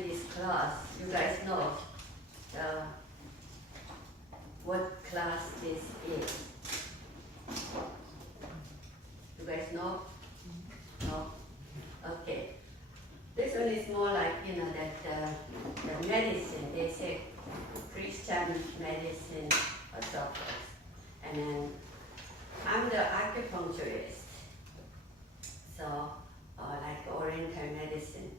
in this class, you guys know what class this is. You guys know? No? Okay. This one is more like, that the medicine, they say Christian medicine or so forth. And then I'm the acupuncturist. So, like Oriental medicine.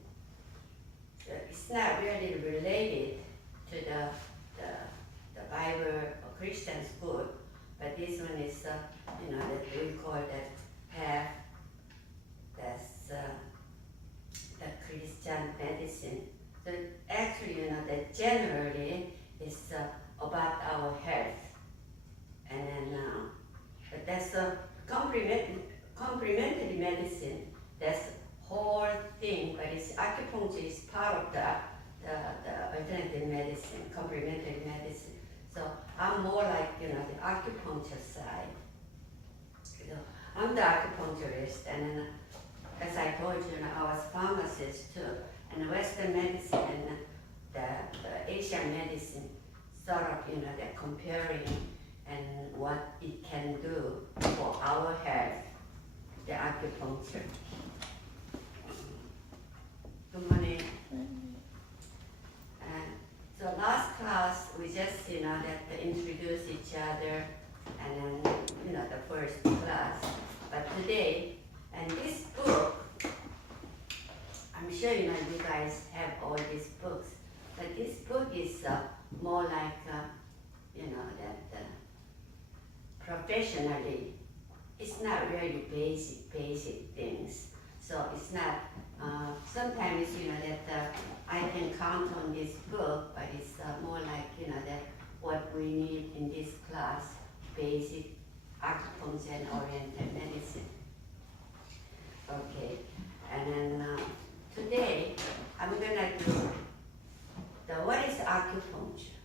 It's not really related to the Bible or Christian school, but this one is, that we call that path. That's the Christian medicine. So actually, that generally is about our health. And then, but that's a complementary medicine. That's whole thing, but it's acupuncture is part of the alternative medicine, complementary medicine. So I'm more like, the acupuncture side. So I'm the acupuncturist, and then, as I told you, I was pharmacist too. And Western medicine and the Asian medicine, sort of, they're comparing and what it can do for our health, the acupuncture. Good morning. So last class, we just, that introduce each other, and then, the first class. But today, and this book, I'm sure, you guys have all these books, but this book is more like, that professionally, it's not really basic things. So it's not, sometimes, that I can count on this book, but it's more like, that what we need in this class, basic acupuncture and oriental medicine. Okay, and then today, I'm gonna do what is acupuncture?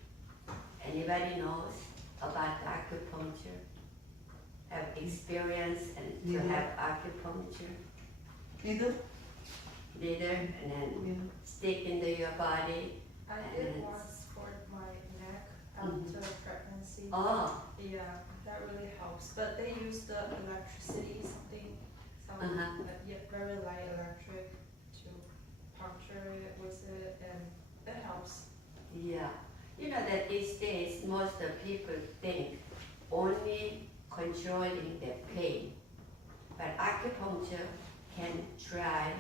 Anybody knows about acupuncture? Have experience and to have acupuncture? Neither, And then stick into your body. I did once for my neck after pregnancy. Oh. Yeah, that really helps. But they use the electricity, some very light electric to puncture it with it, and it helps. Yeah. That these days, most of people think only controlling the pain. But acupuncture can try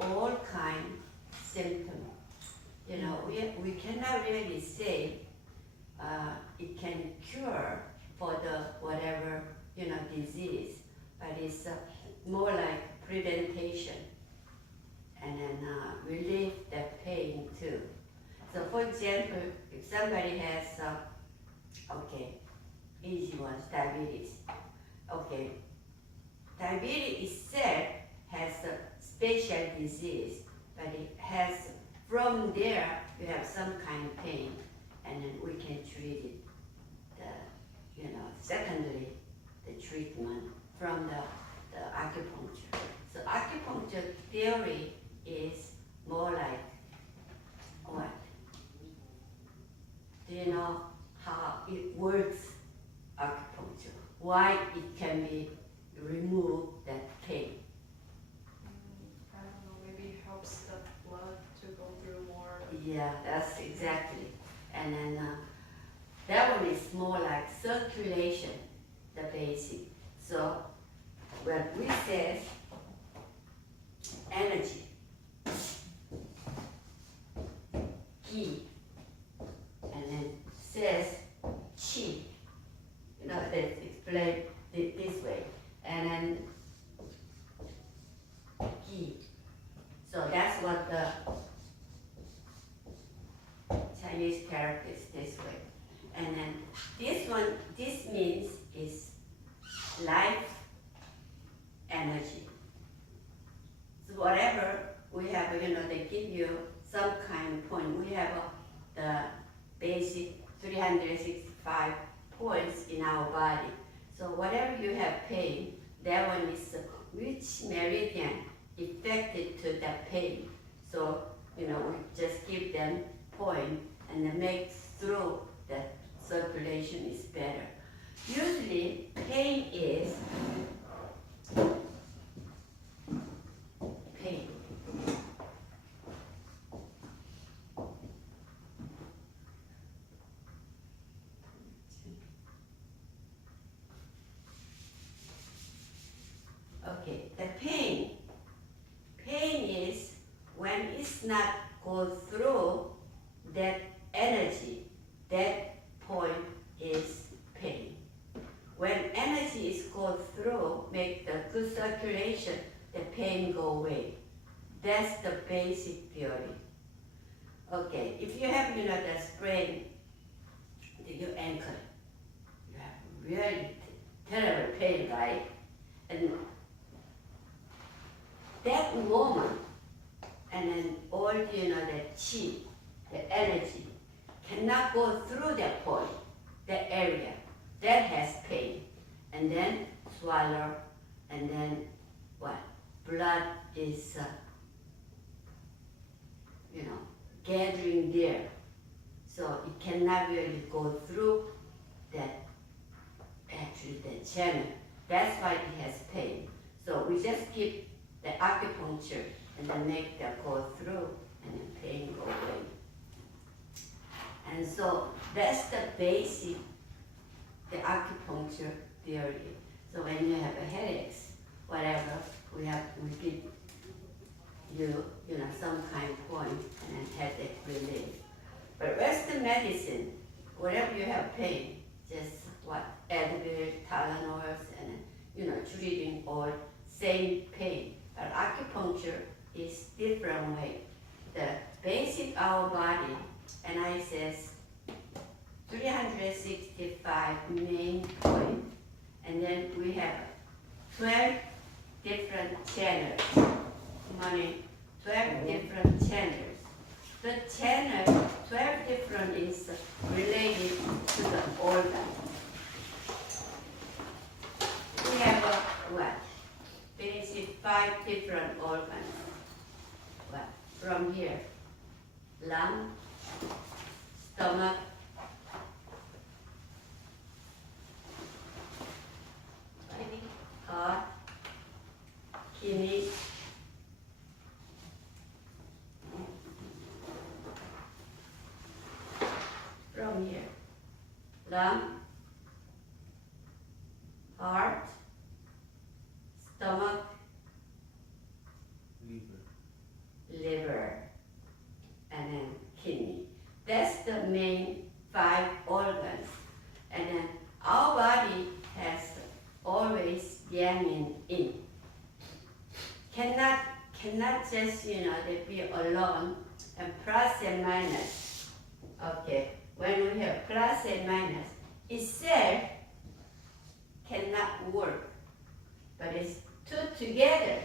all kind symptoms. We cannot really say it can cure for the whatever, disease, but it's more like prevention and then relieve the pain too. So for example, if somebody has, easy ones, diabetes. Okay, diabetes itself has a special disease, but it has, from there, you have some kind of pain, and then we can treat it. Secondly, the treatment from the acupuncture. So acupuncture theory is more like what? Do you know how it works, acupuncture? Why it can be remove that pain? I don't know, maybe it helps the blood to go through more. Yeah, that's exactly. And then that one is more like circulation, the basic. So when we say energy, ki, and then says chi, let's explain it this way. And then ki. So that's what the Chinese character is this way. And then this one, this means is life energy. So whatever we have, they give you some kind of point. We have the basic 365 points in our body. So whatever you have pain, that one is which meridian affected to that pain. So, we just give point and then make through that circulation is better. Usually pain is pain. Okay, the pain is when it's not go through that energy, that point is pain. When energy is go through, make the good circulation, the pain go away. That's the basic theory. Okay, if you have, the sprain in your ankle, you have really terrible pain, right? And that moment, and then all, the chi, the energy, cannot go through that point, that area, that has pain. And then swallow, and then what? Blood is, gathering there. So it cannot really go through that, actually the channel. That's why it has pain. So we just keep the acupuncture and then make that go through and then pain go away. And so that's the basic, the acupuncture theory. So when you have a headaches, whatever, we give you, some kind of point and then headache relief. But Western medicine, whenever you have pain, just Advil, Tylenols, and treating all same pain. But acupuncture is different way. The basic our body, and I says 365 main point, and then we have 12 different channels. 12 different channels. The channel 12 different is related to the organ. We have basic 5 different organs. From here, lung, stomach, heart, kidney, from here, lung, heart, stomach, liver, and then kidney. That's the main 5 organs. And then our body has always yang and yin. Cannot just, they be alone and plus and minus. Okay, when we have plus and minus, itself cannot work, but it's two together.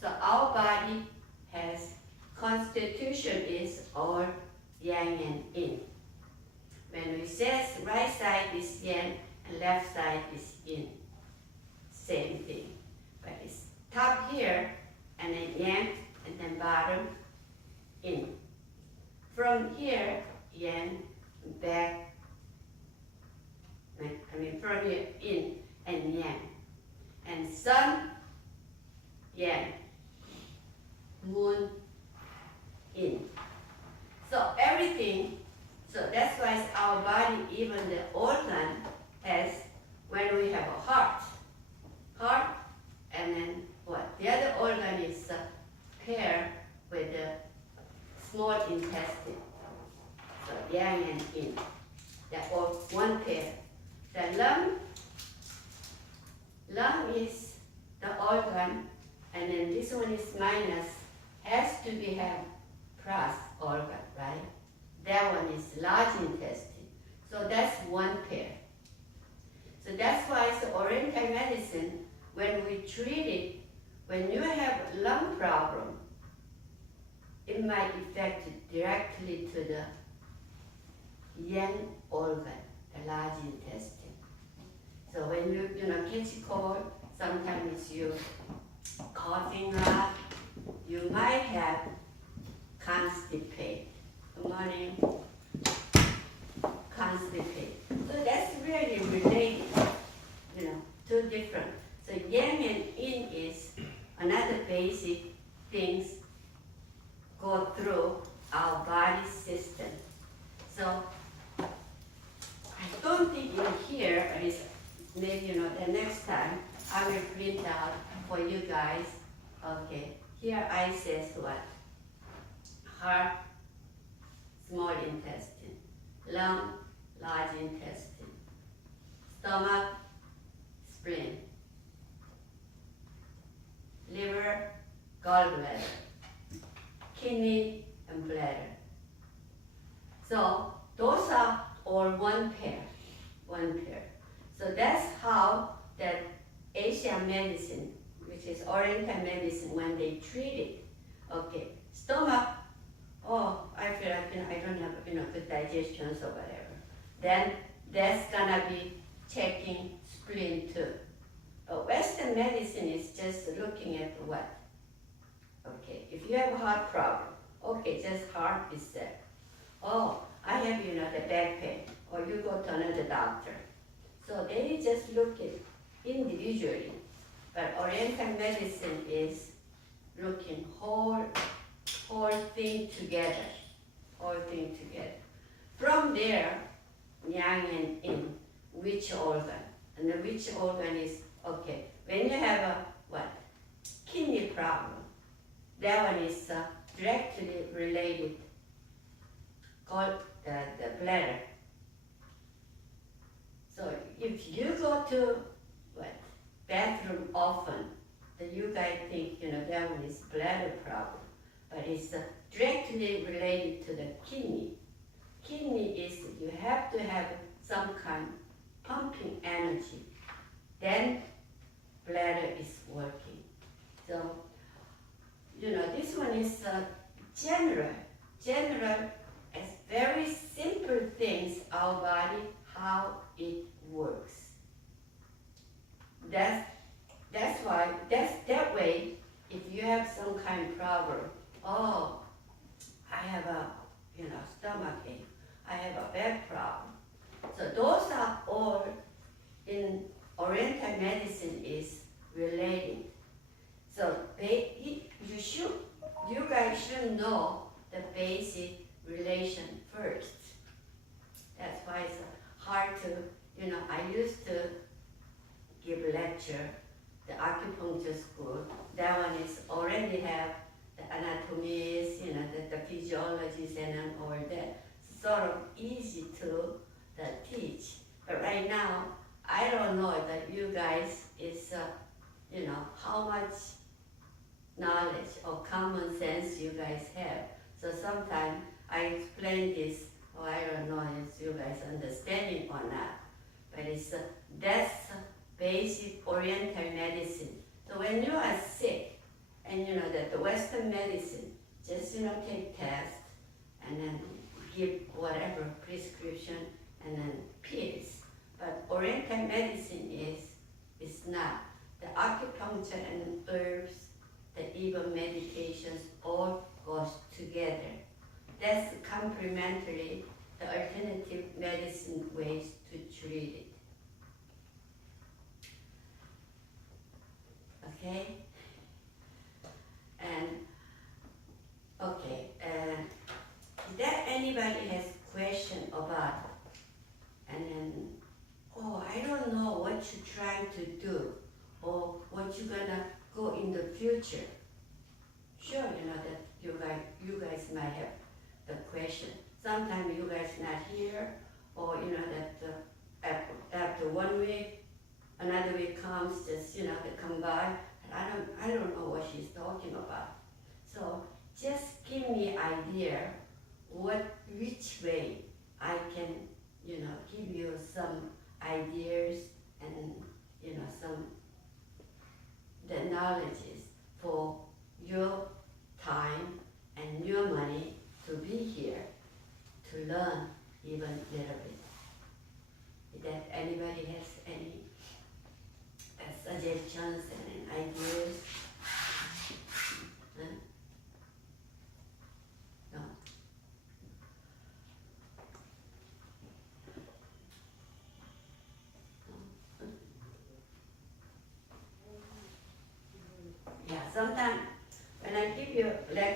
So our body has constitution is all yang and yin. When we say right side is yang and left side is yin, same thing. But it's top here and then yang and then bottom yin. From here, yang, back, from here, yin and yang. And sun, yang, moon, yin. So everything, so that's why our body, even the organ, has, when we have a heart, and then what? The other organ is paired with the small intestine. So yang and yin, they're all one pair. The lung is the organ, and then this one is minus, has to be have plus organ, right? That one is large intestine. So that's one pair. So that's why the Oriental medicine, when we treat it, when you have lung problem, it might affect directly to the yang organ, the large intestine. So when you catch a cold, sometimes you coughing a lot, you might have constipate. Good morning. Constipate. So that's really related, two different. So yang and yin is another basic things go through our body system. So I don't think in here, but it's maybe the next time I will print out for you guys. Okay, here I says what? Heart, small intestine, lung, large intestine, stomach, spleen, liver, gallbladder, kidney, and bladder. So those are all one pair. So that's how that Asian medicine, which is Oriental medicine, when they treat it, okay, stomach, oh, I feel like I don't have good digestion or whatever. Then that's gonna be checking spleen too. Western medicine is just looking at what? Okay, if you have a heart problem, okay, just heart is there. Oh, I have the back pain, or you go to another doctor. So they just look at individually, but Oriental medicine is looking whole thing together, From there, yang and yin, which organ, and the which organ is okay. When you have a kidney problem, that one is directly related, called the bladder. So if you go to bathroom often, then you guys think that one is bladder problem, but it's directly related to the kidney. Kidney is you have to have some kind of pumping energy, then bladder is working. So this one is general as very simple things, our body, how it works. That's why, that way, if you have some kind of problem, oh, I have a stomach ache, I have a back problem. So those are all in Oriental medicine is related. So you guys should know the basic relation first. That's why it's hard to, I used to give a lecture, the acupuncture school. That one is already have the anatomies, the physiologies and all that. Sort of easy to teach. But right now, I don't know that you guys is, how much knowledge or common sense you guys have. So sometimes I explain this, I don't know if you guys understanding or not, but that's basic Oriental medicine. So when you are sick, and that the Western medicine, just take test, and then give whatever prescription, and then pills. But Oriental medicine is not. The acupuncture and herbs, the even medications, all goes together. That's complementary, the alternative medicine ways to treat it. Okay? And, is there anybody has question about, and then, I don't know what you try to do, or what you're gonna go in the future. Sure, that you guys might have the question. Sometimes you guys not here, or that after 1 week, another week comes, just they come by, and I don't know what she's talking about. So just give me idea which way I can give you some ideas and some the knowledges for your time and your money to be here to learn even a little bit. If anybody has any suggestions and ideas? Huh? No.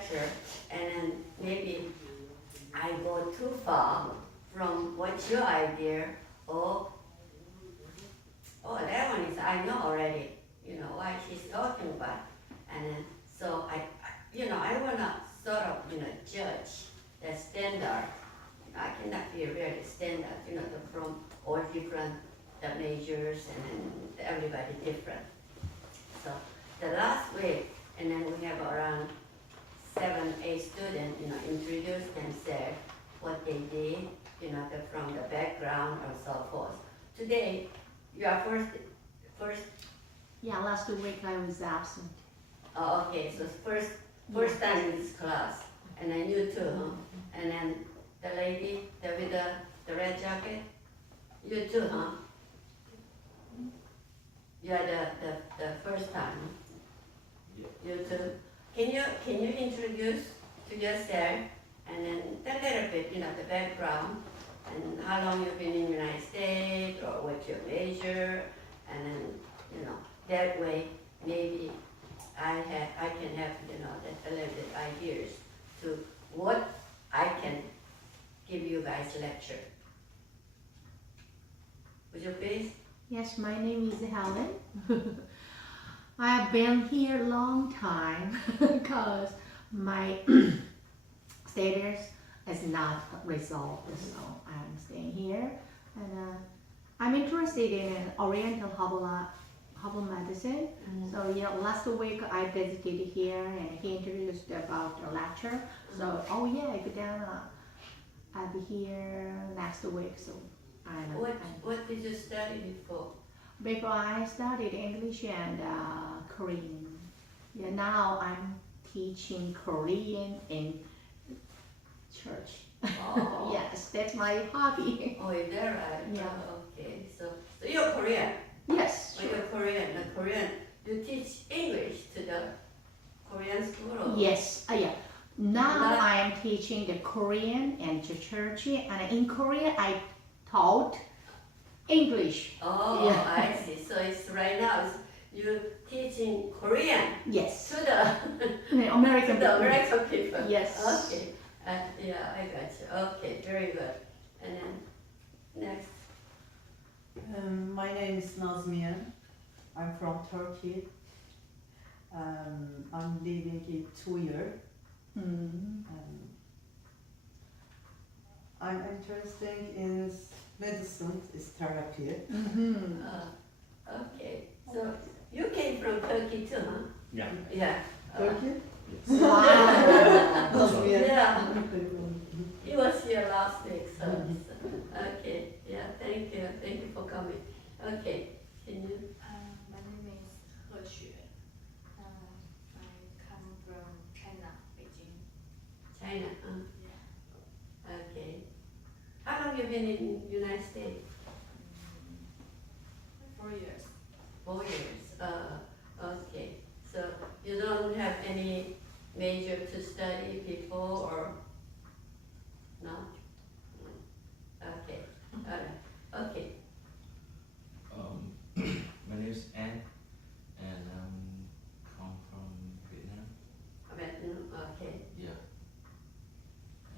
lecture, and then maybe I go too far from what's your idea, or oh, that one is I know already, what she's talking about, and then so I wanna sort of judge the standard. I cannot be really standard, from all different the majors, and then everybody different. So the last week, and then we have around 7, 8 students, introduce themselves, what they did, from the background and so forth. Today, you are first. Yeah, last week I was absent. Oh, okay. So first time in this class, and then you too, huh? And then the lady with the red jacket, you too, huh? You are the first time. Huh? You too. Can you introduce to yourself, and then a little bit, the background, and how long you've been in the United States, or what's your major, and then, that way maybe I can have, a little bit ideas to what I can give you guys lecture. Would you please? Yes, my name is Helen. I have been here a long time because my status is not resolved, so I'm staying here. And I'm interested in Oriental herbal medicine. So last week I visited here, and he introduced about the lecture. So if then I'll be here next week. So What did you study before? Before I studied English and Korean. Yeah, now I'm teaching Korean in church. Oh. Yes, that's my hobby. Oh, is that right? Yeah. Oh, okay. So you're Korean. Yes. When you're Korean, you teach English to the Korean school? Or? Yes. Yeah. Now I am teaching the Korean and the church, and in Korea I taught English. Oh, Yeah. I see. So it's right now you're teaching Korean Yes. to the American people. American people. Yes. Okay. Yeah, I got you. Okay, very good. And then next. My name is Nazmiye. I'm from Turkey. I'm living in 2 years. I'm interested in medicine, is therapy. Okay. So you came from Turkey too, huh? Yeah. Yeah. Turkey? Wow. Nazmiye. Yeah. He was here last week, so okay. Yeah. Thank you for coming. Okay. Can you? My name is He Xue. I come from China, Beijing. China. Yeah. Okay. How long you been in United States? 4 years. 4 years. Okay. So you don't have any major to study before, or no? Okay. All right. Okay. My name is Ann, and come from Vietnam. Vietnam. Okay. Yeah.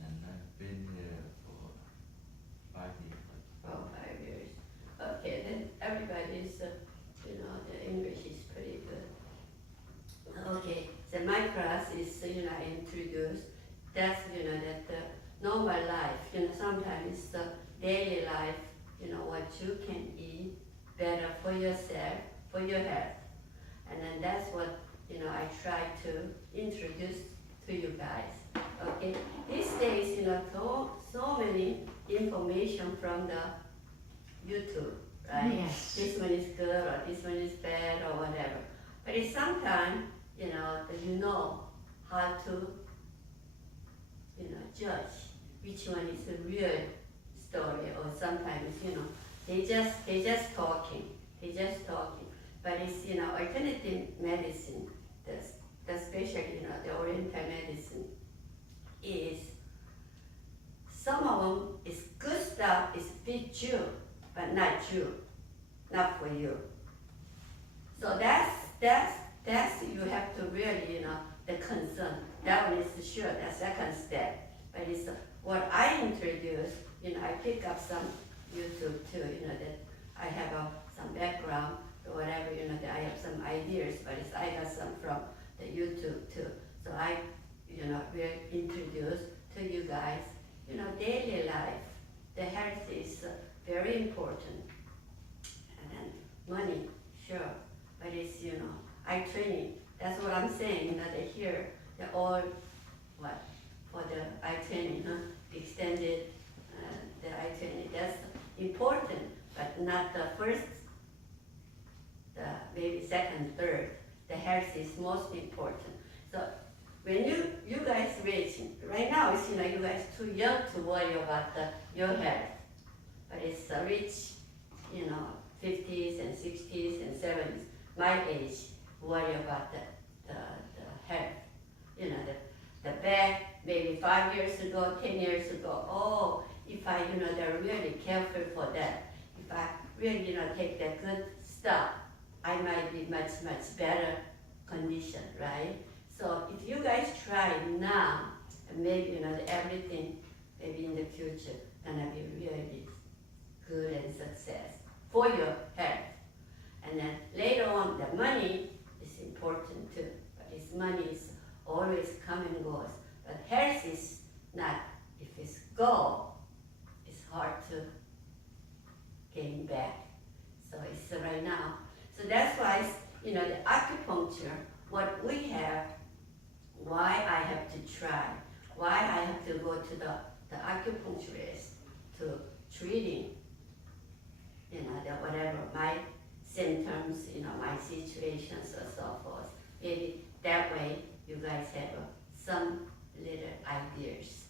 And I've been here for 5 years. For 5 years. Okay. Then everybody's, the English is pretty good. Okay. So my class is, introduced. That's, that the normal life. Sometimes it's the daily life. What you can eat better for yourself, for your health. And then that's what, I try to introduce to you guys. Okay. These days, so many information from the YouTube, right? Yes. This one is good, or this one is bad, or whatever. But it's sometimes, how to, judge which one is a real story, or sometimes, they just talking. But it's, alternative medicine, especially, the Oriental medicine, is, some of them is good stuff, is fit you, but not you, not for you. So that's you have to really, the concern. that one is sure, the second step. But it's what I introduce, I pick up some YouTube too, that I have some background or whatever, that I have some ideas, but I got some from the YouTube too. So I, will introduce to you guys, daily life. The health is very important. And then money, sure, but it's, eye training. That's what I'm saying, they hear, they're all, for the eye training, extended, the eye training. That's important, but not the first, maybe second, third. The health is most important. So when you guys reach, right now it's, you guys too young to worry about your health, but it's reach, 50s and 60s and 70s, my age, worry about the health. The back, maybe 5 years ago, 10 years ago, if I, they're really careful for that, if I really, take the good stuff, I might be much, much better condition, right? So if you guys try now, and maybe, everything, maybe in the future, gonna be really good and success for your health. And then later on, the money is important too, but this money is always come and goes. But health is not, if it's go, it's hard to gain back. So it's right now. So that's why, the acupuncture, what we have, why I have to try, why I have to go to the acupuncturist to treating, the whatever, my symptoms, my situations or so forth. Maybe that way you guys have some little ideas.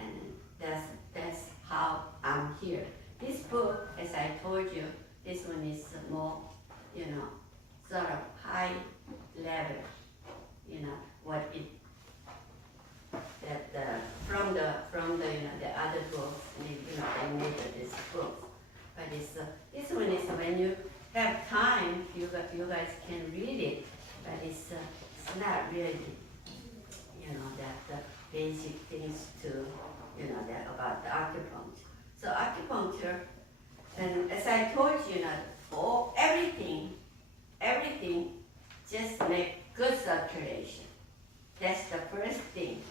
And that's how I'm here. This book, as I told you, this one is more, sort of high level, what it, that from the the other books, maybe, they made this book. But it's, this one is when you have time, you guys can read it, but it's not really, that the basic things to, that about the acupuncture. So acupuncture, and as I told you, everything just make good circulation. That's the first thing.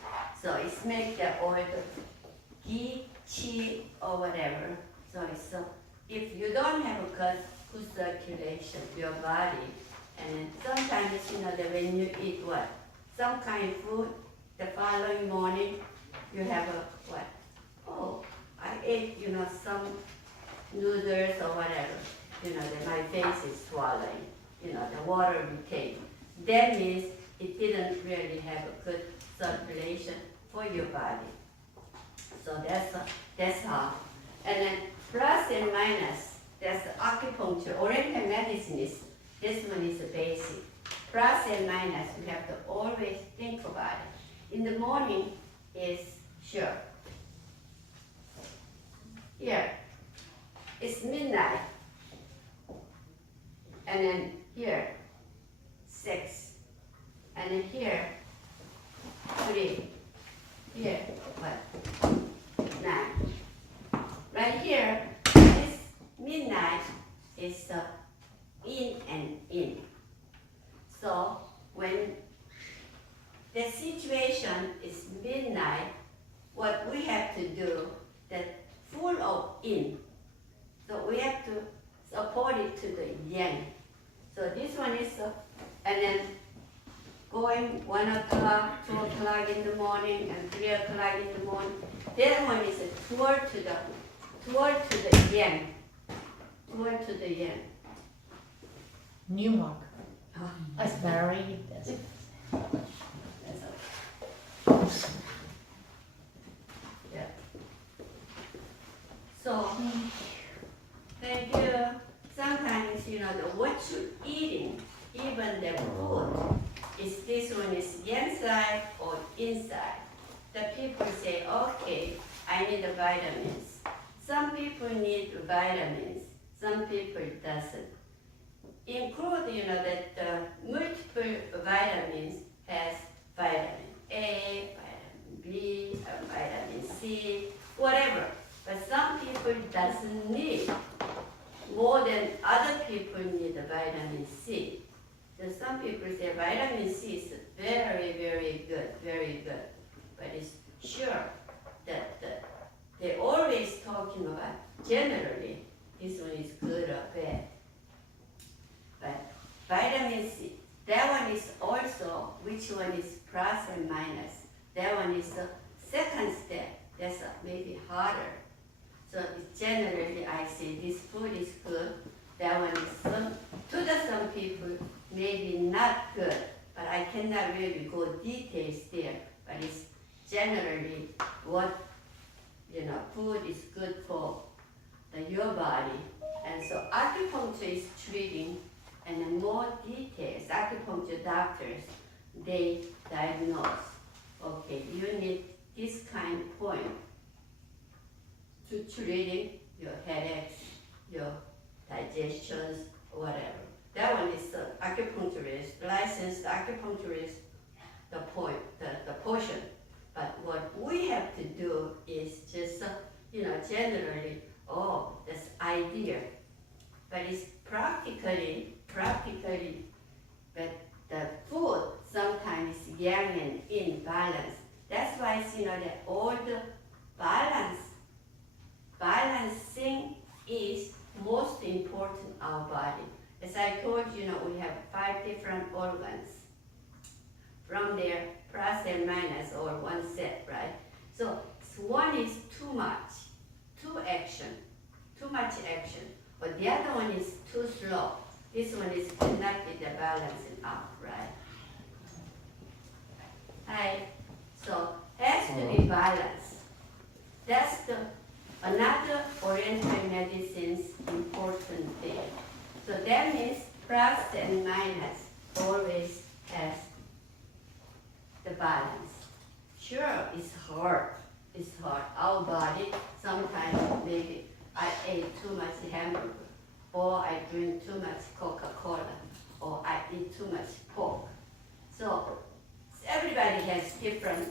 So it's make the oil, ghee, qi, or whatever. So it's, if you don't have a good circulation, your body, and sometimes, that when you eat some kind of food, the following morning, you have I ate, some noodles or whatever, that my face is swelling, the water became. That means it didn't really have a good circulation for your body. So that's how. And then plus and minus, that's the acupuncture. Oriental medicine is, this one is the basic. Plus and minus, we have to always think about it. In the morning is sure. Here, it's midnight. And then here, 6. And then here, 3. Here, 9. Right here, this midnight is in and in. So when the situation is midnight, what we have to do, that full of in. So we have to support it to the yang. So this one is, and then going 1 o'clock, 2 o'clock in the morning, and 3 o'clock in the morning. That one is toward to the yang. Toward to the yang. New mark. That's very, That's yeah. So, thank you. Sometimes, what you're eating, even the food, is this one is inside or inside. The people say, okay, I need the vitamins. Some people need vitamins, some people doesn't. Include, that multiple vitamins has vitamin. A, vitamin B, vitamin C, whatever. But some people doesn't need more than other people need the vitamin C. So some people say vitamin C is very, very good, very good. But it's sure that they're always talking about generally this one is good or bad. But vitamin C, that one is also which one is plus and minus. That one is the second step. That's maybe harder. So it's generally I say this food is good. That one is some people maybe not good, but I cannot really go details there. But it's generally what food is good for your body. And so acupuncture is treating, and in more details, acupuncture doctors, they diagnose, okay, you need this kind of point to treating your headaches, your digestions, whatever. That one is the acupuncturist, licensed acupuncturist, the point, the portion. But what we have to do is just, generally, this idea. But it's practically, but the food sometimes is yang and yin balance. That's why that all the balancing is most important in our body. As I told you, we have 5 different organs. From there, plus and minus, or one set, right? So one is too much action, but the other one is too slow. This one is cannot be the balancing out, right? So has to be balanced. That's another Oriental medicine's important thing. So that means plus and minus always has the balance. Sure, it's hard. Our body, sometimes maybe I ate too much hamburger, or I drink too much Coca-Cola, or I eat too much pork. So everybody has different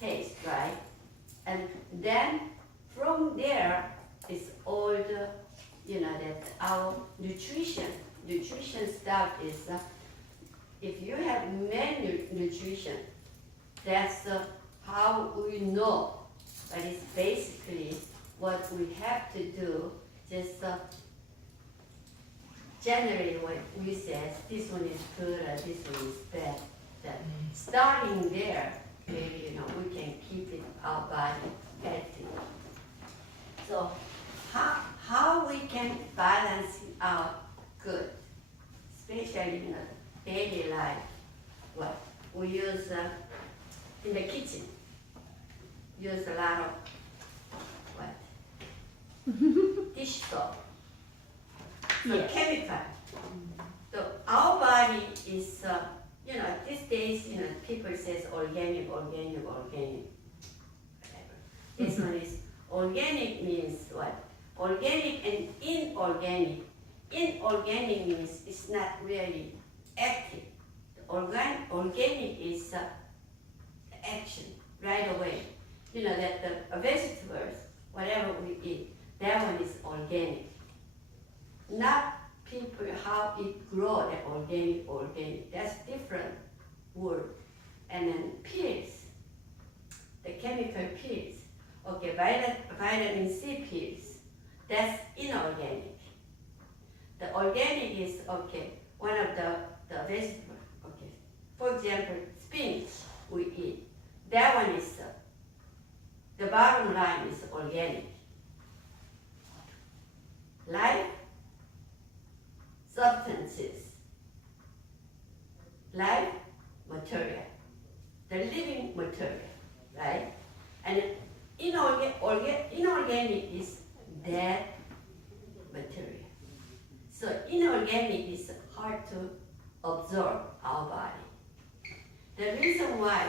taste, right? And then from there is all the, that our nutrition stuff is, if you have malnutrition, that's how we know. But it's basically what we have to do, just generally what we say, this one is good or this one is bad. That starting there, maybe we can keep our body healthy. So how we can balance our good, especially in the daily life, what we use in the kitchen, use a lot of dish soap, so Yes. chemical. So our body is, these days, people says organic, whatever. This one is organic means what? Organic and inorganic. Inorganic means it's not really active. The organic is action right away. That the vegetables, whatever we eat, that one is organic. Not people how it grow, the organic. That's different word. And then pills, the chemical pills. Okay, vitamin C pills, that's inorganic. The organic is, okay, one of the vegetables, okay. For example, spinach we eat. That one is, the bottom line is organic. Life substances, life material, the living material, right? And inorganic is dead material. So inorganic is hard to absorb our body. The reason why,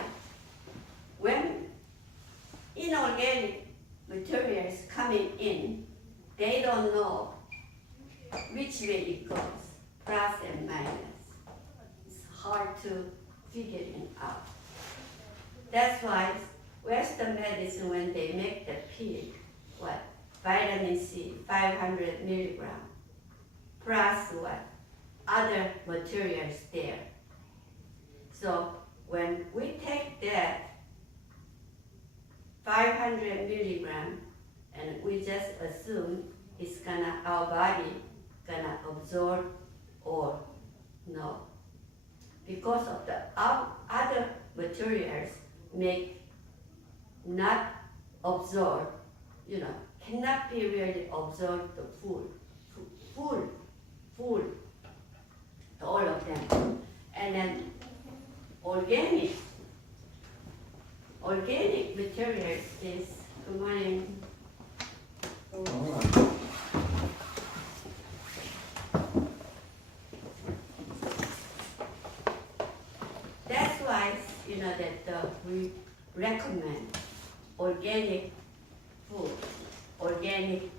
when inorganic material is coming in, they don't know which way it goes, plus and minus. It's hard to figuring out. That's why Western medicine, when they make the pill, what? Vitamin C, 500 milligram, plus what? Other materials there. So when we take that 500 milligram and we just assume it's gonna, our body gonna absorb or no. Because of the other materials make not absorb, cannot be really absorb the food, all of them. And then organic materials is, good morning. That's why, that we recommend organic food, organic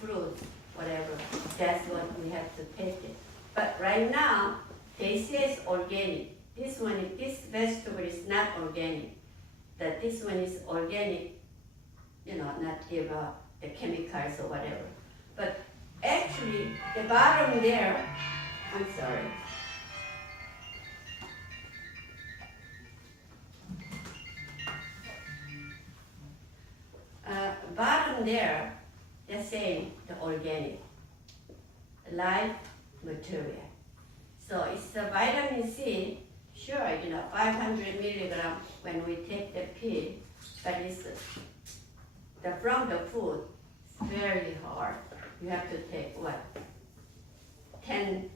fruit, whatever. That's what we have to take it. But right now, they say it's organic. This vegetable is not organic. That this one is organic, not give the chemicals or whatever. But actually, the bottom there, I'm sorry. Bottom there, they're saying the organic, live material. So it's the vitamin C, sure, 500 milligram when we take the pill, but it's from the food, it's very hard. You have to take 10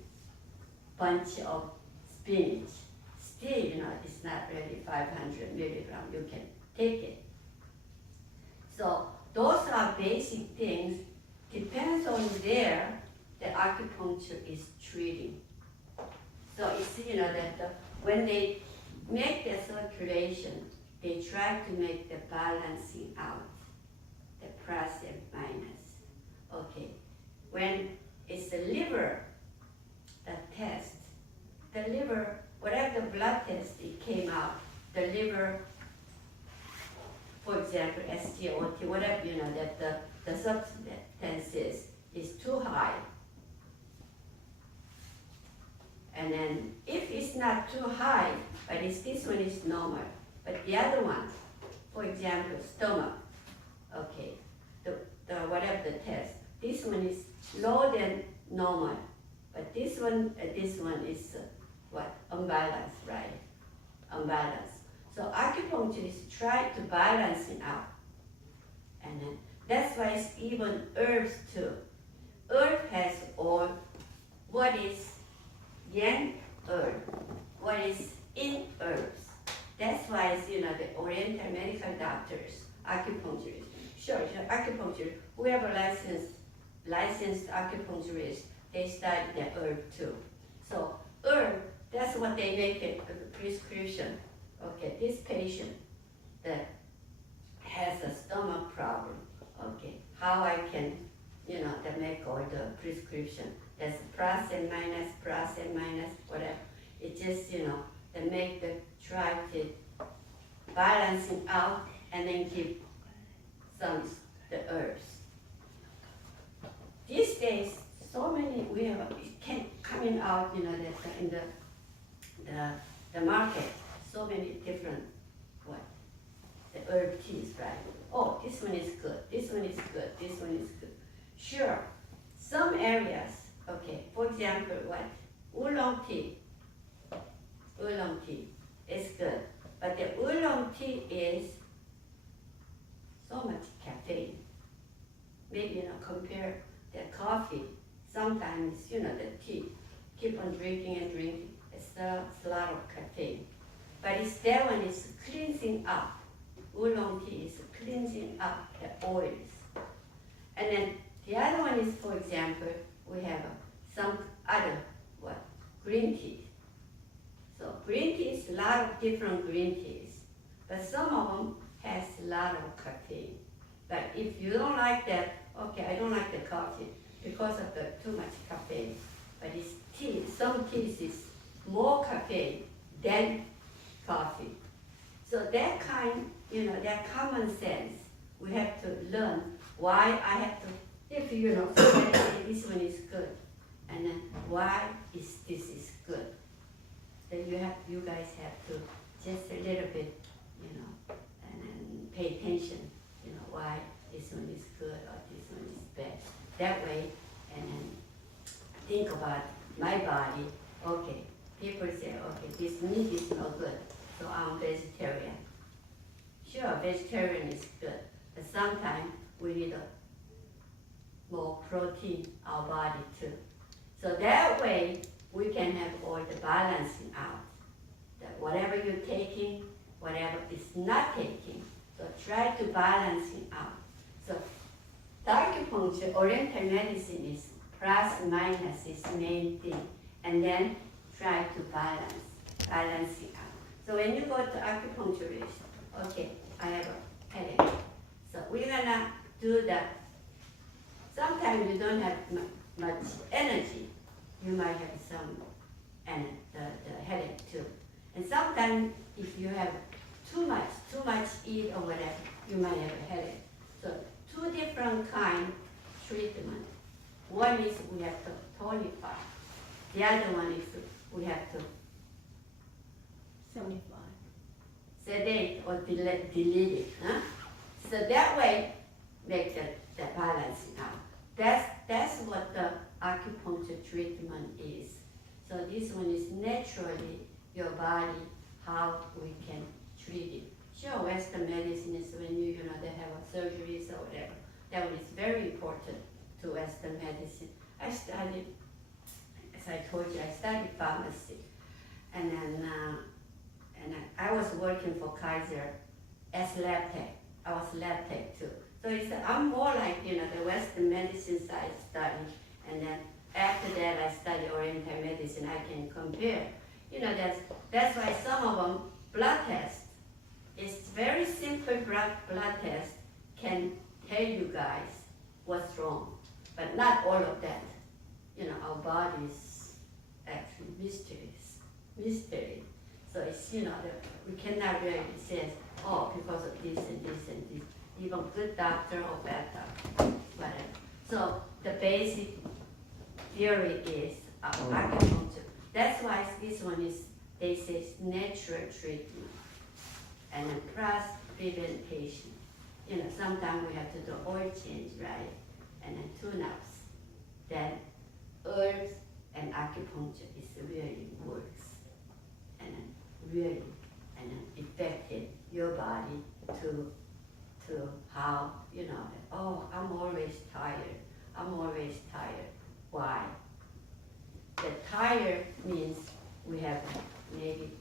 bunch of spinach. Still, it's not really 500 milligram, you can take it. So those are basic things, depends on where the acupuncture is treating. So it's, that when they make the circulation, they try to make the balancing out, the plus and minus. Okay, when it's the liver, the test, the liver, whatever the blood test it came out, the liver, for example, SGOT, whatever, that the substance is too high. And then if it's not too high, but this one is normal, but the other one, for example, stomach, okay, the whatever the test, this one is lower than normal, but this one is unbalanced, right? Unbalanced. So acupuncture is try to balance it out. And then that's why it's even herbs too. Herb has all what is yang herb, what is in herbs. That's why it's, the Oriental medical doctors, acupuncturists. Sure, acupuncture, whoever licensed acupuncturist, they study the herb too. So herb, that's what they make it a prescription. Okay, this patient that has a stomach problem, okay, how I can, to make all the prescription. There's plus and minus, whatever. It just, they make the try to balancing out and then give the herbs. These days, so many we have coming out, that in the market. So many different, the herb teas, right? Oh, this one is good, this one is good, this one is good. Sure, some areas, okay, for example, oolong tea is good, but the oolong tea is so much caffeine. Maybe, compare the coffee, sometimes, the tea, keep on drinking, it's a lot of caffeine. But that one is cleansing up. Oolong tea is cleansing up the oils. And then the other one is, for example, we have some other, green tea. So green tea is a lot of different green teas, but some of them has a lot of caffeine. But if you don't like that, okay, I don't like the coffee because of the too much caffeine. But it's tea, some teas is more caffeine than coffee. So that kind, that common sense, we have to learn why I have to, if somebody say this one is good, and then why is this is good. Then you guys have to just a little bit, and then pay attention, why this one is good or this one is bad. That way, and then think about my body. Okay, people say, okay, this meat is no good, so I'm vegetarian. Sure, vegetarian is good, but sometimes we need more protein our body too. So that way we can have all the balancing out. That whatever you're taking, whatever is not taking. So try to balance it out. So the acupuncture, Oriental medicine is plus minus is the main thing. And then try to balance it out. So when you go to acupuncturist, okay, I have a headache. So we're gonna do that. Sometimes you don't have much energy. You might have some and the headache too. And sometimes if you have too much eat or whatever, you might have a headache. So two different kind treatment. One is we have to tonify. The other one is we have to 75. sedate or delete it. Huh? So that way, make the balancing out. That's what the acupuncture treatment is. So this one is naturally your body, how we can treat it. Sure, Western medicine is when they have surgeries or whatever. That one is very important to Western medicine. I studied, as I told you, I studied pharmacy. And then I was working for Kaiser as lab tech. I was lab tech too. So I'm more like, the Western medicine side study. And then after that, I study Oriental medicine. I can compare. That's why some of them, blood tests, it's very simple blood test can tell you guys what's wrong. But not all of that. Our body is actually mystery. So it's, we cannot really say, oh, because of this and this and this. Even good doctor or bad doctor, whatever. So the basic theory is acupuncture. That's why this one is, they say it's natural treatment. And then plus preventation. Sometimes we have to do oil change, right? And then tune-ups. Then herbs and acupuncture is really works. And then really, and then effective your body to how, oh, I'm always tired. Why? The tired means we have maybe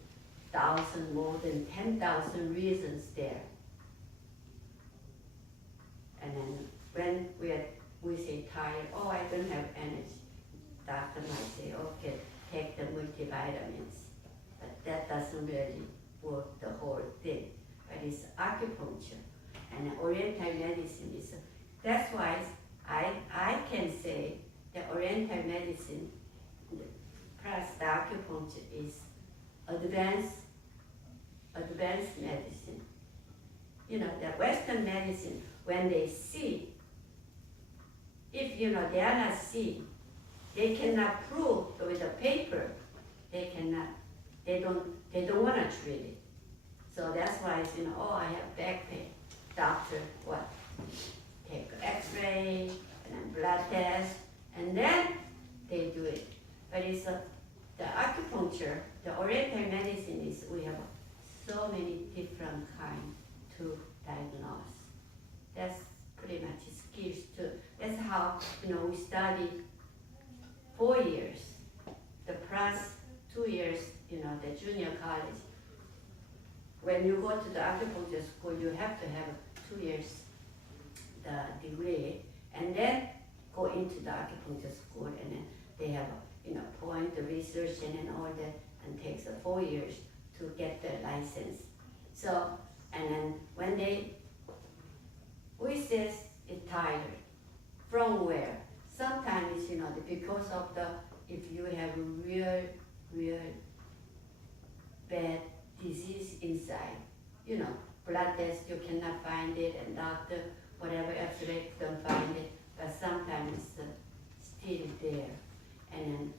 1,000, more than 10,000 reasons there. And then when we say tired, oh, I don't have energy. Doctor might say, okay, take the multivitamins. But that doesn't really work the whole thing. But it's acupuncture. And Oriental medicine is, that's why I can say the Oriental medicine plus the acupuncture is advanced medicine. The Western medicine, when they see, if they are not seeing, they cannot prove with a paper, they don't want to treat it. So that's why it's, oh, I have back pain. Doctor, what? Take x-ray, and then blood test, and then they do it. But it's the acupuncture, the Oriental medicine is, we have so many different kinds to diagnose. That's pretty much skills too. That's how, we study 4 years, the plus 2 years, the junior college. When you go to the acupuncture school, you have to have 2 years the degree, and then go into the acupuncture school, and then they have point the research and all that, and takes 4 years to get the license. So, and then when we says it's tired, from where? Sometimes because of if you have real bad disease inside. You know, blood test you cannot find it, and doctor, whatever X-ray don't find it, but sometimes it's still there. And then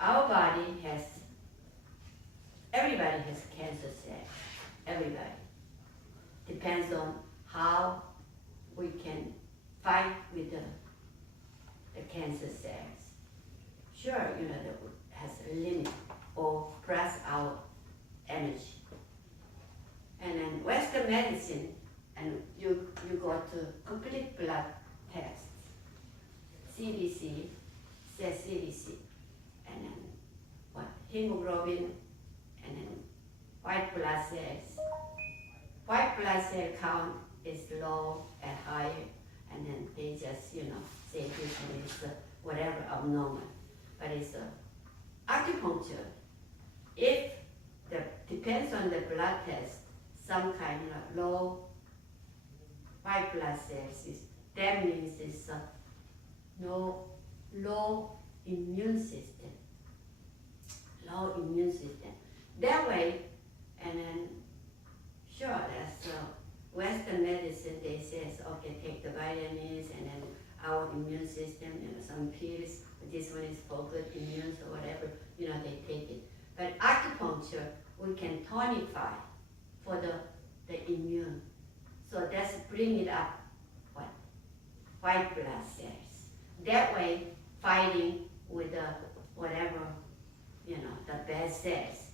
our body has, everybody has cancer cells, everybody. Depends on how we can fight with the cancer cells. Sure, you know, that has a limit or press our energy. And then Western medicine, and you go to complete blood tests. CBC says CBC, and then what? Hemoglobin, and then white blood cells. White blood cell count is low and higher, and then they just, you know, say this one is whatever abnormal. But it's acupuncture. If depends on the blood test, some kind of low white blood cells, that means it's low immune system. Low immune system. That way, and then sure, that's Western medicine. They says, okay, take the vitamins, and then our immune system, you know, some pills. This one is for good immune or whatever, you know, they take it. But acupuncture, we can tonify for the immune. So that's bring it up, what? White blood cells. That way, fighting with the whatever, you know, the bad cells,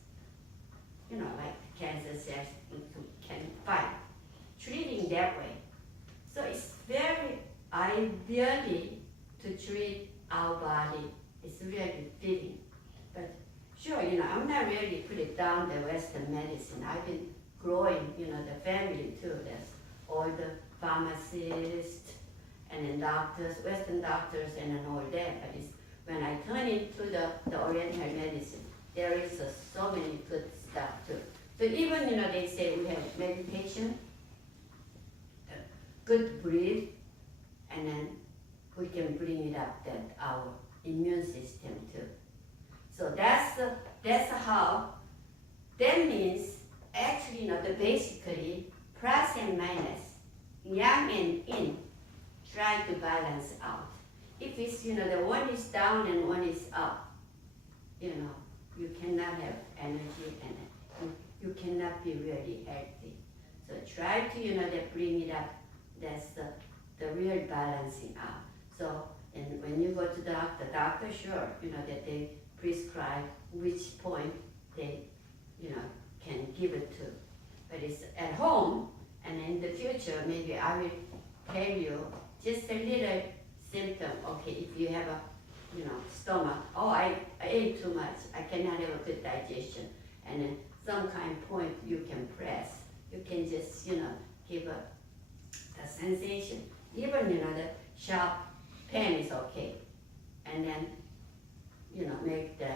you know, like cancer cells, we can fight. Treating that way. So it's very ideally to treat our body. It's really fitting. But sure, you know, I'm not really put it down the Western medicine. I've been growing, you know, the family too. There's all the pharmacists and then doctors, Western doctors, and then all that. But it's, when I turn into the Oriental medicine, there is so many good stuff too. So even, you know, they say we have meditation, good breathe, and then we can bring it up that our immune system too. So that's how. That means actually, you know, basically plus and minus, yang and yin, try to balance out. If it's, you know, the one is down and one is up, you know, you cannot have energy and you cannot be really healthy. So try to, you know, to bring it up. That's the real balancing out. So, and when you go to the doctor, sure, you know, that they prescribe which point they, you know, can give it to. But it's at home, and in the future, maybe I will tell you just a little symptom. Okay, if you have a, you know, stomach, oh, I ate too much, I cannot have a good digestion, and then some kind of point you can press. You can just, you know, give the sensation. Even, you know, the sharp pain is okay, and then, you know, make the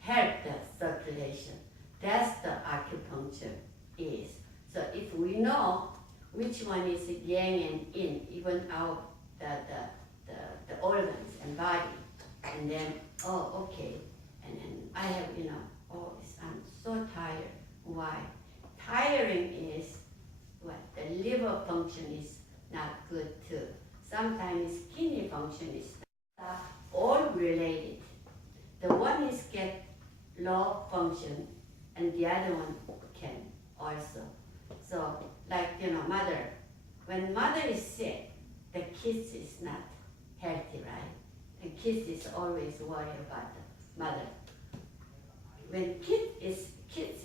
help the circulation. That's the acupuncture is. So if we know which one is yang and yin, even our the organs and body, and then oh okay, and then I have, you know, oh I'm so tired. Why? Tiring is what? The liver function is not good too. Sometimes kidney function is not, all related. The one is get low function, and the other one can also. So, like, you know, mother, when mother is sick, the kids is not healthy, right? And kids is always worried about the mother. When kids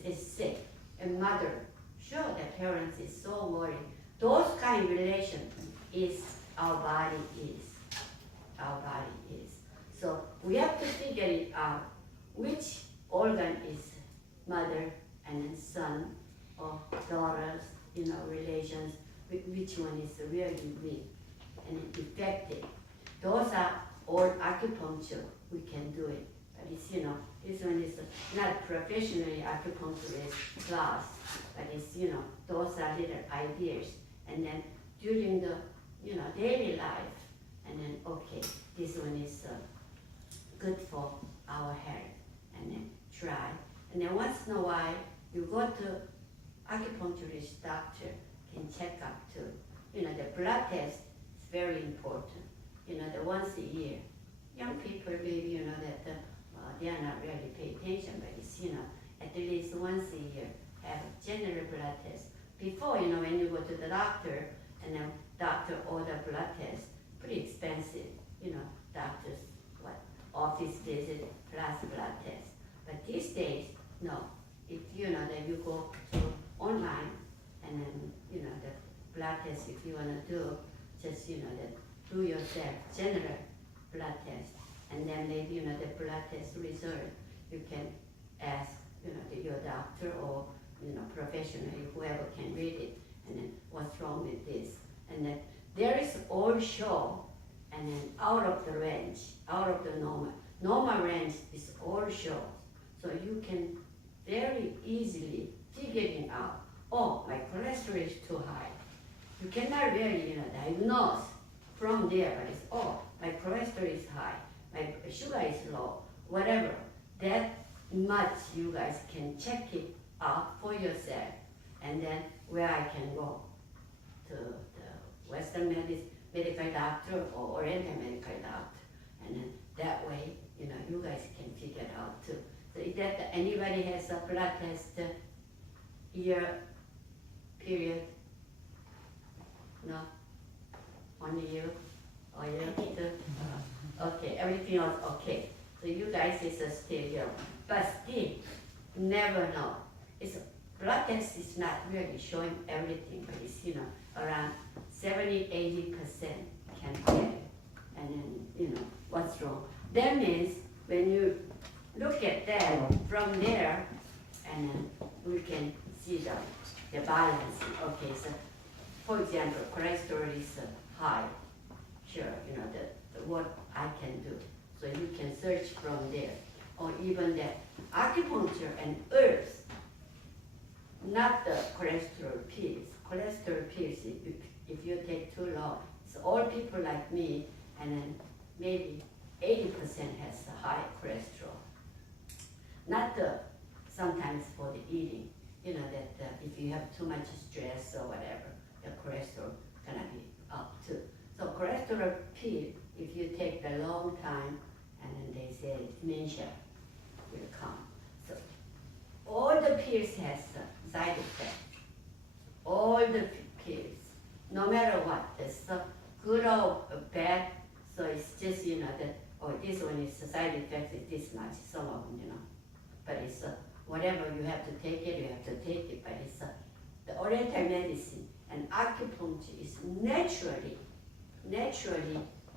is sick, and mother, sure, the parents is so worried. Those kind of relation is our body is. Our body is. So we have to figure it out which organ is mother and then son or daughters, you know, relations, which one is really weak and effective. Those are all acupuncture, we can do it. But it's, you know, this one is not professionally acupuncturist class, but it's, you know, those are little ideas. And then during the, you know, daily life, and then, okay, this one is good for our health, and then try. And then once in a while, you go to acupuncturist doctor can check up too. You know, the blood test is very important. You know, the once a year. Young people maybe, you know, that they are not really pay attention, but it's, you know, at least once a year have a general blood test. Before, you know, when you go to the doctor and the doctor order blood test, pretty expensive, you know, doctors, office visit plus blood test. But these days, no. If you know that you go to online and then, you know, the blood test if you wanna do, just, you know, that do yourself general blood test. And then maybe, you know, the blood test result, you can ask, you know, your doctor or, you know, professionally, whoever can read it, and then what's wrong with this. And then there is all show, and then out of the range, out of the normal. Normal range is all show. So you can very easily figuring out, oh, my cholesterol is too high. You cannot really, you know, diagnose from there, but it's, oh, my cholesterol is high, my sugar is low, whatever. That much you guys can check it out for yourself. And then where I can go to the Western medical doctor or Oriental medical doctor. And then that way, you know, you guys can figure it out too. So if that anybody has a blood test year period? No? Only you? Or you too? Okay, everything else okay. So you guys is still young. But still, never know. It's blood test is not really showing everything, but it's, you know, around 70-80% can tell. And then, you know, what's wrong. That means when you look at that from there, and then we can see the balance. Okay, so for example, cholesterol is high. Sure, you know, what I can do. So you can search from there. Or even the acupuncture and herbs, not the cholesterol pills. Cholesterol pills, if you take too long, it's all people like me, and then maybe 80% has a high cholesterol. Not sometimes for the eating, you know, that if you have too much stress or whatever, the cholesterol gonna be up too. So cholesterol pill, if you take the long time, and then they say dementia will come. So all the pills has side effects. All the pills, no matter what, it's good or bad. So it's just, you know, that, oh, this one is the side effect is this much, some of them, you know. But it's whatever you have to take it, you have to take it. But it's the Oriental medicine and acupuncture is naturally,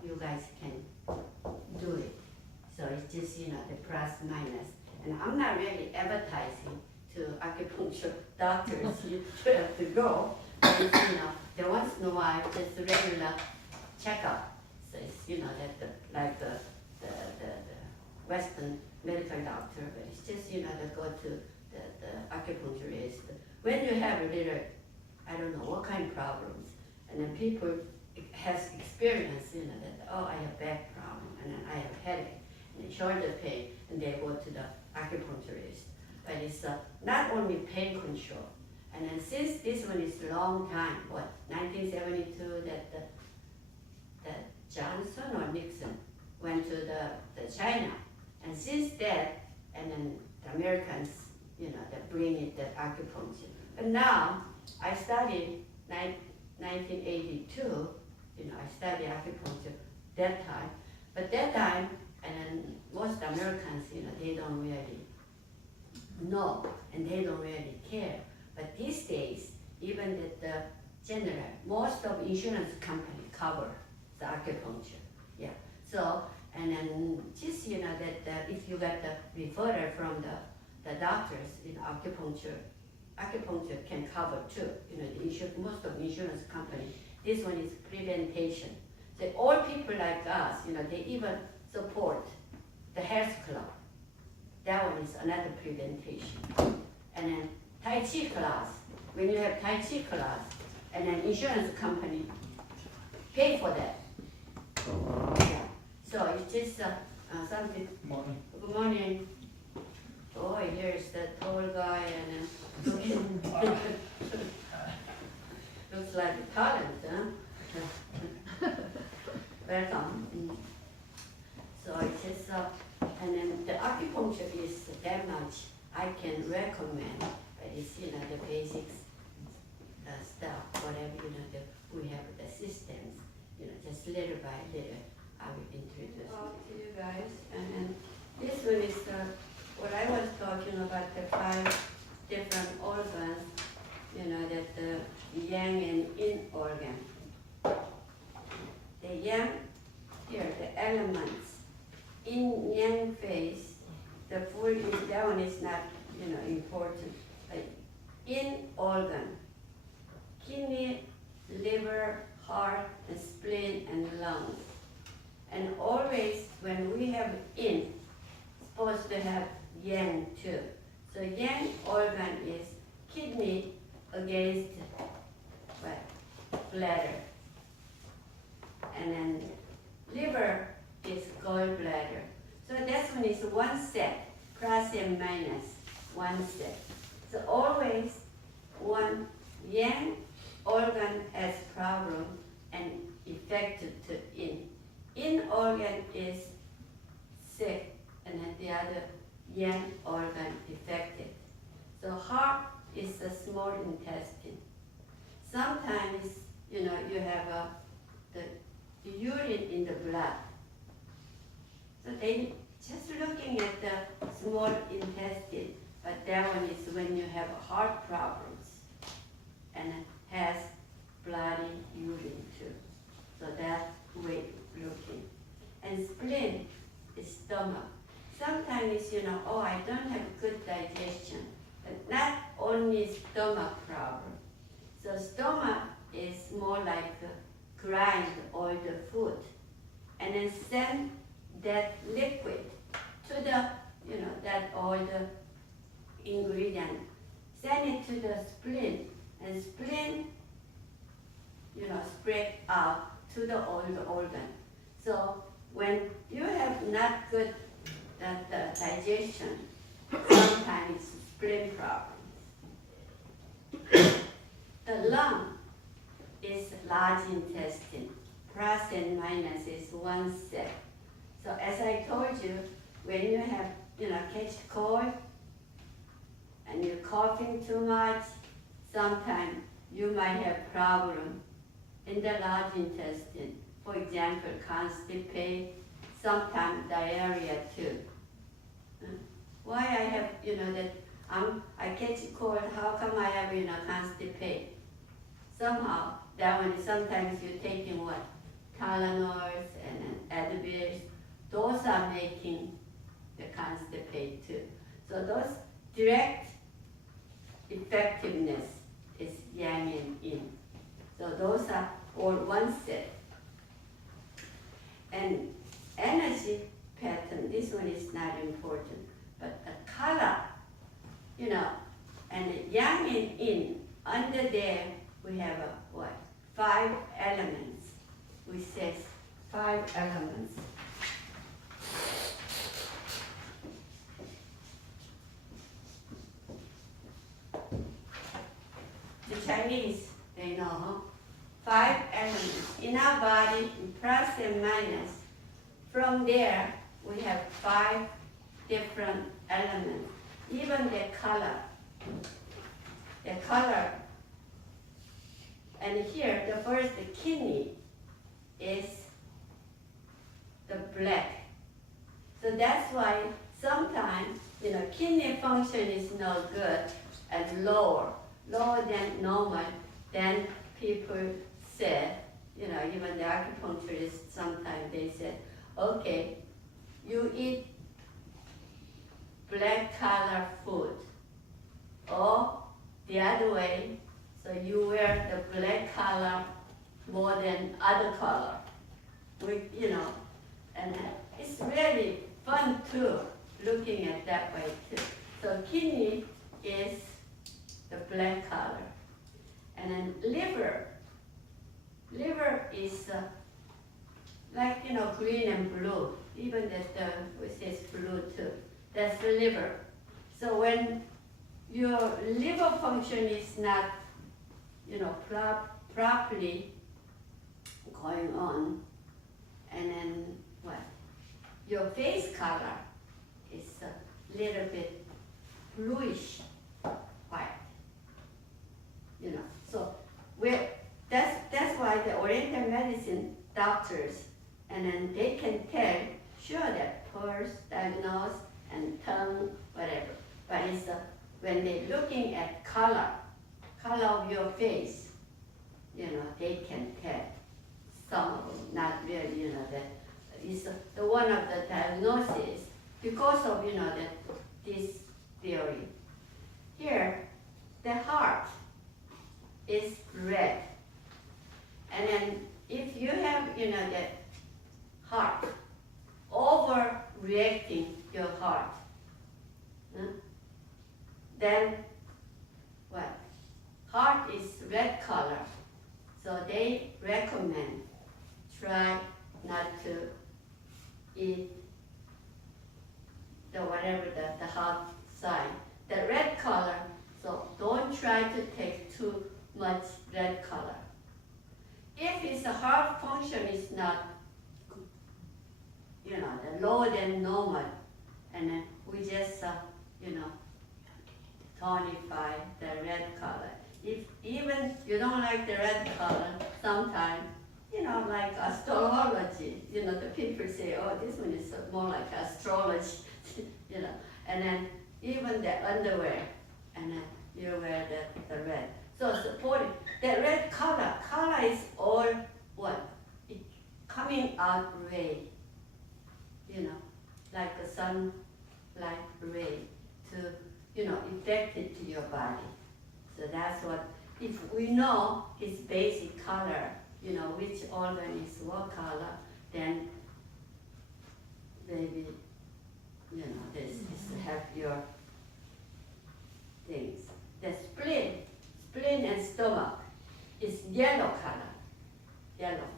you guys can do it. So it's just, you know, the plus minus. And I'm not really advertising to acupuncture doctors. You have to go. But it's, you know, the once in a while, just a regular checkup. So it's, you know, that like the Western medical doctor, but it's just, you know, to go to the acupuncturist. When you have a little, I don't know what kind of problems, and then people has experience, you know, that, oh, I have back problem, and then I have headache, and shoulder pain, and they go to the acupuncturist. But it's not only pain control. And then since this one is a long time, what, 1972, that Johnson or Nixon went to the China. And since that, and then the Americans, you know, they bring it, the acupuncture. But now, I studied 1982, you know, I studied acupuncture that time. But that time, and then most Americans, you know, they don't really know, and they don't really care. But these days, even the general, most of insurance companies cover the acupuncture. Yeah. So, and then just, you know, that if you got the referral from the doctors in acupuncture can cover too. You know, most of insurance companies, this one is prevention. So all people like us, you know, they even support the health club. That one is another prevention. And then Tai Chi class, when you have Tai Chi class, and then insurance company pay for that. Yeah. So it's just something. Morning. Good morning. Oh, here's the tall guy, and Looks like talent, huh? Welcome. So it is, and then the acupuncture is that much I can recommend, but it's, you know, the basics stuff, whatever, you know, we have the systems, you know, just little by little, I will introduce to you guys. And this one is what I was talking about, the 5 different organs, you know, that the yang and yin organ. The yang, here, the elements, in yang phase, the full, that one is not, you know, important. But in organ, kidney, liver, heart, and spleen, and lungs. And always when we have in, supposed to have yang too. So yang organ is kidney against what? Bladder. And then liver is gallbladder. So that one is one set, plus and minus, one set. So always one yang organ has problem and affected to in. In organ is sick and then the other yang organ affected. So heart is the small intestine. Sometimes, you know, you have the urine in the blood. So they just looking at the small intestine, but that one is when you have heart problems and has bloody urine too. So that way looking. And spleen is stomach. Sometimes, you know, oh, I don't have good digestion, but not only stomach problem. So stomach is more like grind all the food and then send that liquid to the, you know, that all the ingredient, send it to the spleen, and spleen, you know, spread out to the organ. So when you have not good digestion, sometimes it's spleen problems. The lung is large intestine, plus and minus is one set. So as I told you, when you have, you know, catch cold and you're coughing too much, sometimes you might have problem in the large intestine. For example, constipate, sometimes diarrhea too. Why I have, you know, that I catch cold, how come I have, you know, constipate? Somehow, that one, sometimes you're taking what? Tylenols and Advils. Those are making the constipate too. So those direct effectiveness is yang and yin. So those are all one set. And energy pattern, this one is not important, but the color, you know, and yang and yin, under there we have what? 5 elements. We say 5 elements. The Chinese, they know, huh? 5 elements. In our body, plus and minus, from there we have 5 different elements. Even the color. And here, the first, the kidney is the black. So that's why sometimes, you know, kidney function is no good and lower than normal. Then people said, you know, even the acupuncturists sometimes they said, okay, you eat black color food, or the other way, so you wear the black color more than other color. You know, and it's really fun too, looking at that way too. So kidney is the black color. And then liver is like, you know, green and blue, even that we say blue too. That's the liver. So when your liver function is not, properly going on, and then what? Your face color is a little bit bluish white. So that's why the Oriental medicine doctors, and then they can tell, sure, that pulse, diagnose, and tongue, whatever. But it's when they're looking at color of your face, they can tell. Some of them, not really, that is the one of the diagnosis because of, that this theory. Here, the heart is red. And then if you have, that heart overreacting your heart, then what? Heart is red color. So they recommend try not to eat the hot side. The red color, so don't try to take too much red color. If it's a heart function is not, the lower than normal, and then we just, tonify the red color. If even you don't like the red color, sometimes, like astrology, the people say, oh, this one is more like astrology, and then even the underwear, and then you wear the red. So supporting the red color is all what? It coming out ray, like a sunlight ray to, effect it to your body. So that's what, if we know his basic color, which organ is what color, then maybe, this is help your things. The spleen and stomach is yellow color, yellow.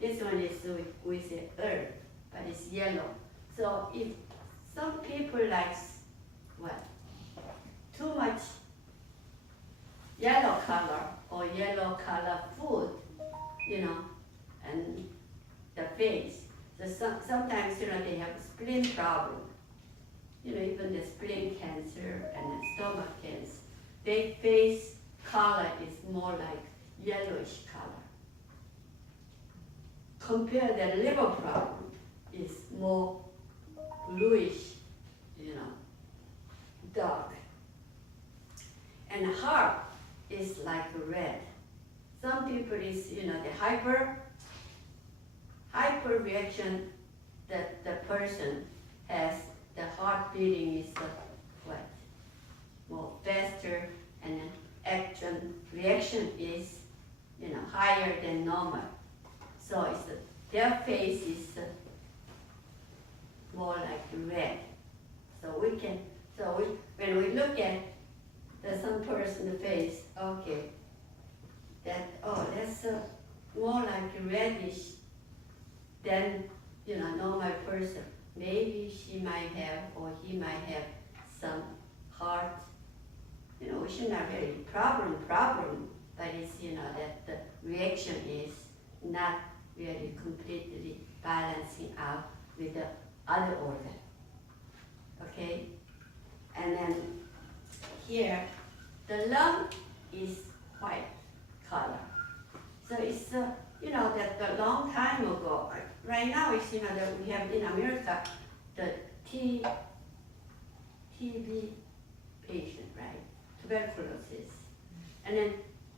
This one is we say earth, but it's yellow. So if some people likes what? Too much yellow color or yellow color food, and the face. So sometimes, they have spleen problem. Even the spleen cancer and the stomach cancer, their face color is more like yellowish color. Compare the liver problem is more bluish, dark. And heart is like red. Some people is, the hyper reaction that the person has, the heart beating is what? More faster, and then action reaction is, higher than normal. So it's their face is more like red. So when we look at some person's face, okay, that's more like reddish than, normal person. Maybe she might have, or he might have some heart, which is not really problem, but it's, that the reaction is not really completely balancing out with the other organ. Okay? And then here, the lung is white color. So it's, that a long time ago, right now it's, that we have in America, the TB patient, right? Tuberculosis. And then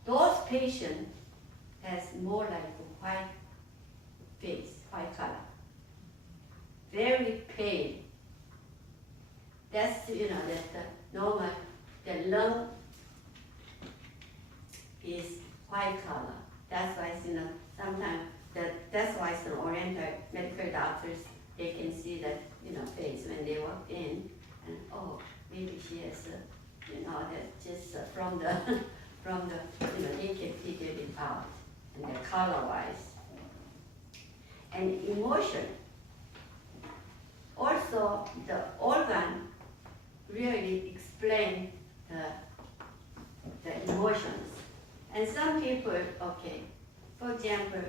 those patients has more like a white face, white color. Very pale. That's, that the normal, the lung is white color. That's why, sometimes, that's why some Oriental medical doctors, they can see that, face when they walk in, and oh, maybe she has, that just from the, they can figure it out, and the color-wise. And emotion. Also, the organ really explain the emotions. And some people, okay, for example,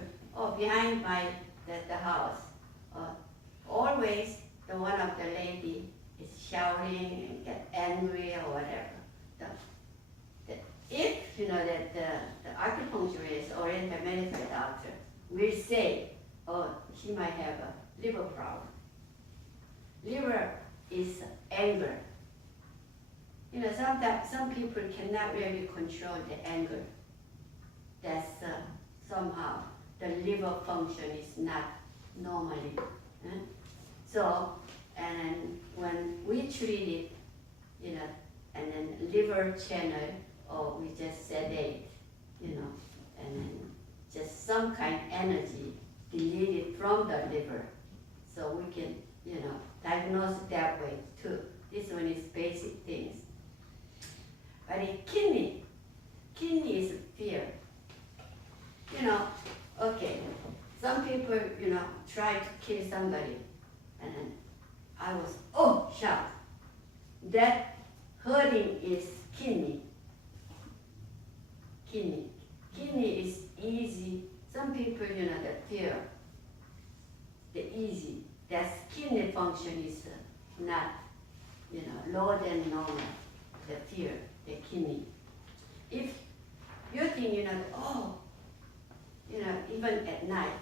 behind the house, always the one of the lady is shouting and get angry or whatever. If you know that the acupuncturist or the medical doctor will say, oh, she might have a liver problem. Liver is anger. You know, sometimes some people cannot really control the anger. That's somehow the liver function is not normally. So, and then when we treat it, you know, and then liver channel, or we just sedate, you know, and then just some kind of energy deleted from the liver, so we can, you know, diagnose it that way too. This one is basic things. But in kidney is fear. You know, okay, some people, you know, try to kill somebody, and then I was, shocked. That hurting is kidney. Kidney is easy. Some people, you know, the fear, the easy. That's kidney function is not, you know, lower than normal. The fear, the kidney. If you think, you know, you know, even at night,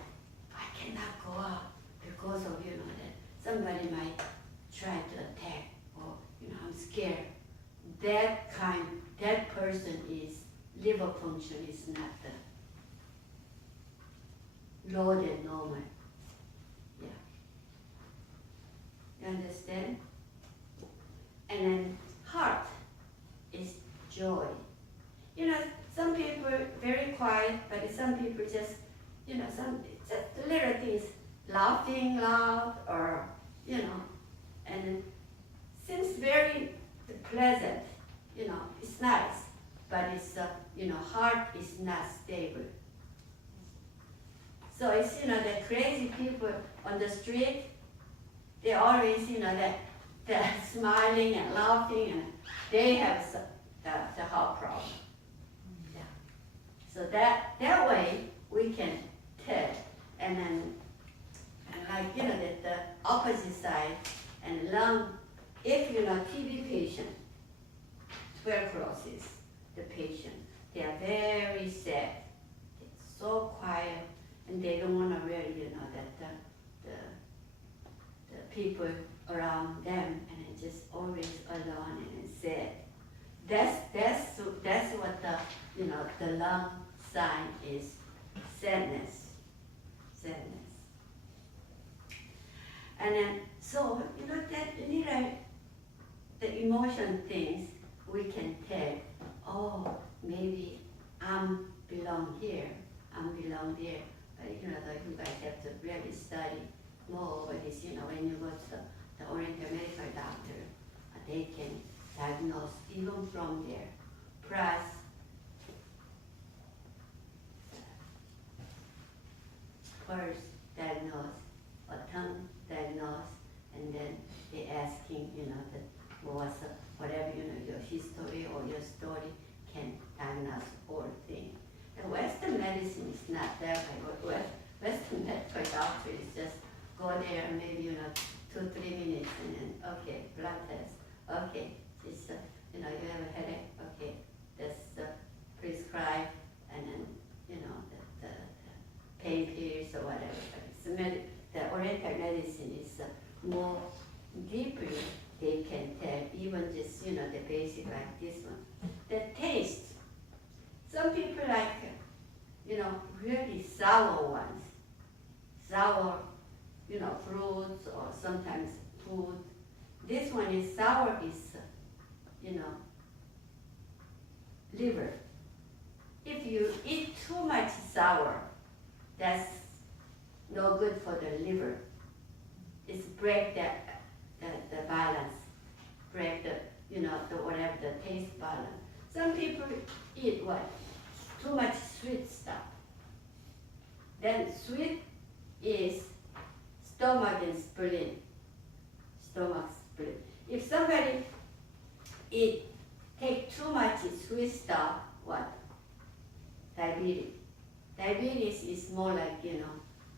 I cannot go out because of, you know, that somebody might try to attack, or, you know, I'm scared. That person is, liver function is not lower than normal. Yeah. You understand? And then heart is joy. You know, some people very quiet, but some people just, you know, just little things, laughing loud, or, you know, and seems very pleasant, you know, it's nice, but it's, you know, heart is not stable. So it's, you know, the crazy people on the street, they always, you know, they're smiling and laughing, and they have the heart problem. Yeah. So that way we can tell, and then, and like, you know, that the opposite side, and lung, if you know TB patient, tuberculosis, the patient, they are very sad, they're so quiet, and they don't want to really, you know, that the people around them, and it's just always alone and sad. That's what the, you know, the lung sign is, sadness. And then, so, you know, that little, the emotion things, we can tell, maybe I'm belong here, I'm belong there. But, you know, you guys have to really study more over this, you know, when you go to the oriental medical doctor, they can diagnose even from there. Plus, first diagnose, or tongue diagnose, and then they asking, you know, whatever, you know, your history or your story can diagnose all things. The Western medicine is not that way. Western medical doctor is just go there and maybe, you know, 2-3 minutes, and then, okay, blood test, okay, it's, you know, you have a headache, okay, that's prescribed, and then, you know, the pain pills or whatever. But it's the oriental medicine is more deeply, they can tell, even just, you know, the basic like this one. The taste, some people like, you know, really sour ones, sour, you know, fruits or sometimes food. This one is sour, is, you know, liver. If you eat too much sour, that's no good for the liver. It's break the balance, break the, you know, the whatever, the taste balance. Some people eat what? Too much sweet stuff. Then sweet is stomach and spleen. Stomach, spleen. If somebody diabetes. Diabetes is more like,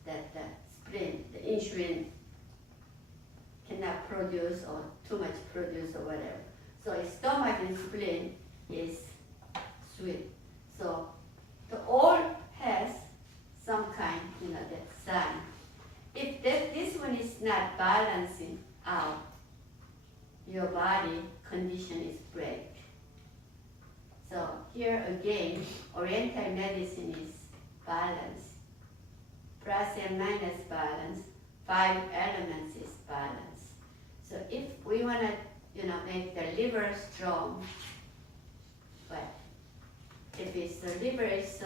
that the spleen, the insulin cannot produce or too much produce or whatever. So stomach and spleen is sweet. So the all has some kind, that sign. If this one is not balancing out, your body condition is break. So here again, Oriental medicine is balance. Plus and minus balance, 5 elements is balance. So if we want to, make the liver strong, but if it's the liver is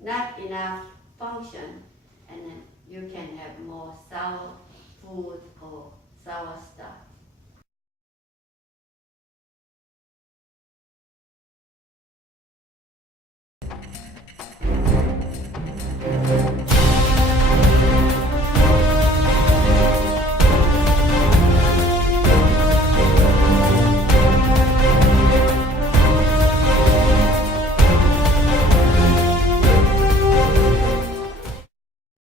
not enough function, and then you can have more sour food or sour stuff.